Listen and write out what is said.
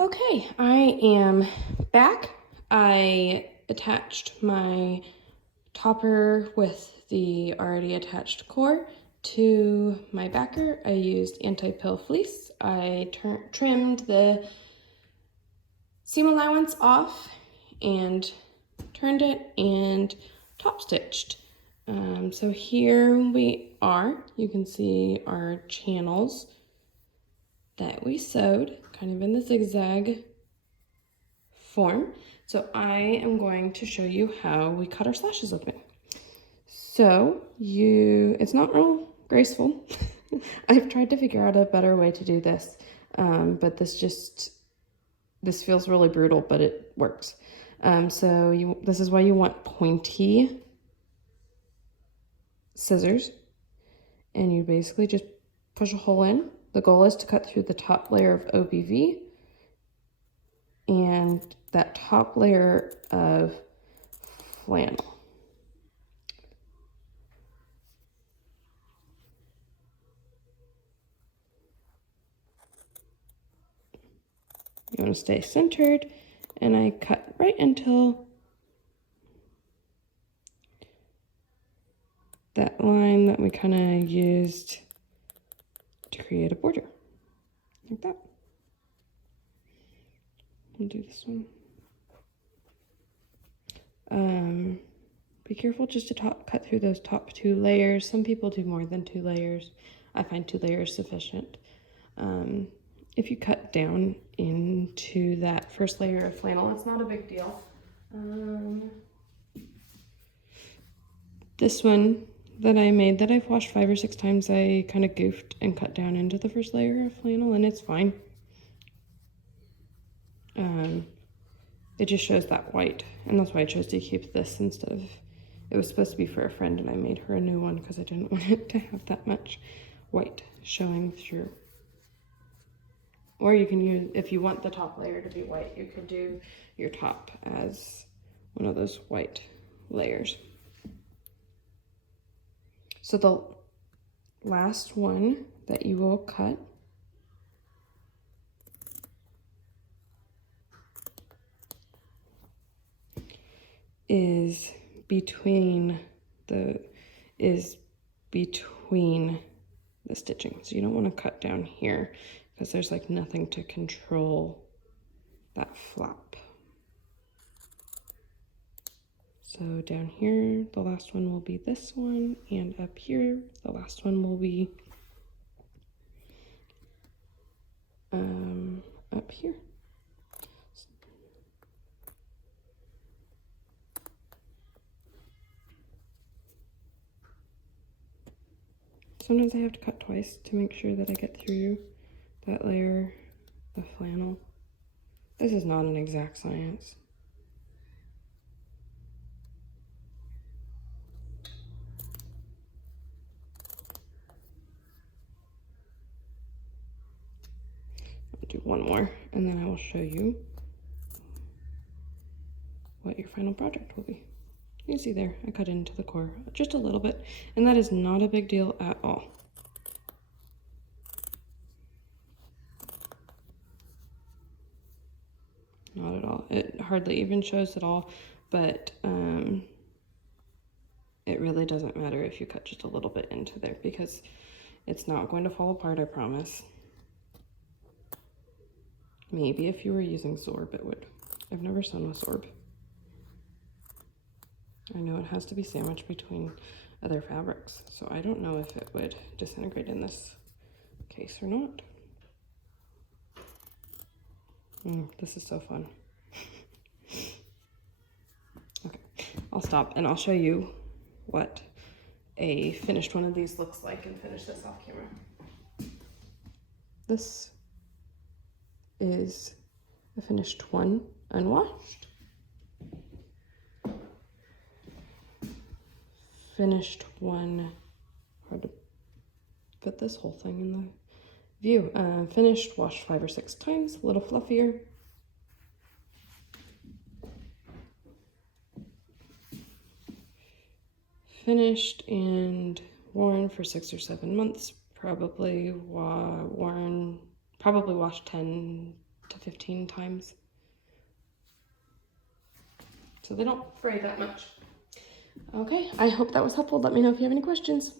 Okay, I am back. I attached my topper with the already attached core to my backer. I used anti-pill fleece. I trimmed the seam allowance off and turned it and top stitched. So here we are. You can see our channels that we sewed kind of in the zigzag form. So I am going to show you how we cut our slashes open. So it's not real graceful. I've tried to figure out a better way to do this, but this feels really brutal, but it works. This is why you want pointy scissors, and you basically just push a hole in. The goal is to cut through the top layer of OPV and that top layer of flannel. You want to stay centered, and I cut right until that line that we kind of used to create a border, like that. I'll do this one. Be careful just to cut through those top 2 layers. Some people do more than 2 layers. I find 2 layers sufficient. If you cut down into that first layer of flannel, it's not a big deal. This one that I made that I've washed 5 or 6 times, I kind of goofed and cut down into the first layer of flannel, and it's fine. It just shows that white, and that's why I chose to keep this instead of, it was supposed to be for a friend and I made her a new one because I didn't want it to have that much white showing through. Or you can use, if you want the top layer to be white, you could do your top as one of those white layers. So the last one that you will cut is between the stitching. So you don't want to cut down here because there's like nothing to control that flap. So down here, the last one will be this one, and up here, the last one will be up here. Sometimes I have to cut twice to make sure that I get through that layer of flannel. This is not an exact science. I'll do one more, and then I will show you what your final project will be. You see there, I cut into the core just a little bit, and that is not a big deal at all. Not at all. It hardly even shows at all, but it really doesn't matter if you cut just a little bit into there because it's not going to fall apart, I promise. Maybe if you were using Sorb, it would. I've never sewn with Sorb. I know it has to be sandwiched between other fabrics, so I don't know if it would disintegrate in this case or not. This is so fun. Okay, I'll stop and I'll show you what a finished one of these looks like and finish this off camera. This is a finished one, unwashed. Finished one, hard to fit this whole thing in the view. Finished, washed 5 or 6 times, a little fluffier. Finished and worn for 6 or 7 months, probably washed 10 to 15 times. So they don't fray that much. Okay, I hope that was helpful. Let me know if you have any questions.